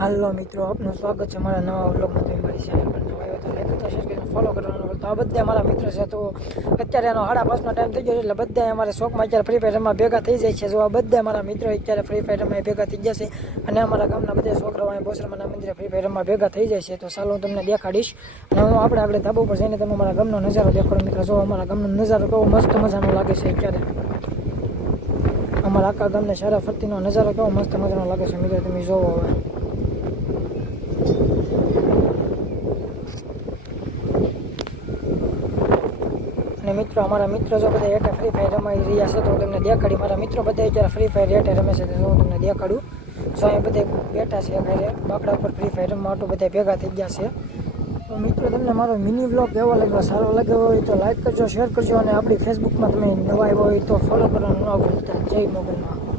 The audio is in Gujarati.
હાલો મિત્રો, આપનું સ્વાગત છે મારા નવા વ્લોગમાં. તમે મારી ચેનલ પર નવા આવ્યો તો લાઈક કરતા શેર કરીને ફોલો કરવાનું ભૂલતા. આ બધા મારા મિત્ર છે. તો અત્યારે એનો 5:30નો ટાઈમ થઈ ગયો છે, એટલે બધા અમારા શોખમાં અત્યારે ફ્રી ફાયર રમવા ભેગા થઈ જાય છે. જો આ બધા મારા મિત્રો અત્યારે ફ્રી ફાયર રમવા ભેગા થઈ જશે, અને અમારા ગામના બધા છોકરાઓ અહીં બોસરામાના મંદિરે ફ્રી ફાયર રમવા ભેગા થઈ જાય છે. તો ચાલો હું તમને દેખાડીશ, અને હું આપણે આગળ ધાબા ઉપર જઈને તમે અમારા ગામનો નજારો દેખાડો. મિત્રો જો અમારા ગામનો નજારો કેવો મસ્ત મજાનો લાગે છે અત્યારે. અમારા આખા ગામને સારા ફરતીનો નજારો કેવો મસ્ત મજાનો લાગે છે મિત્રો, તમે જોવો હવે. અને મિત્રો અમારા મિત્રો જો બધા હેઠે ફ્રી ફાયર રમાઈ રહ્યા છે, તો તમને દેખાડી. મારા મિત્રો બધા અત્યારે ફ્રી ફાયર હેઠે રમે છે, તો હું તમને દેખાડું. જો અહીં બધા બેઠા છે ઘરે બાકડા ઉપર ફ્રી ફાયર રમવા માટે બધા ભેગા થઈ ગયા છે. તો મિત્રો તમને મારો મિની વ્લોગ કેવો લાગ્યો, સારો લાગ્યો હોય તો લાઈક કરજો, શેર કરજો, અને આપણી ફેસબુકમાં તમે નવા આવ્યો હોય તો ફોલો કરવાનું ન ભૂલતા. જય મોગલમાં.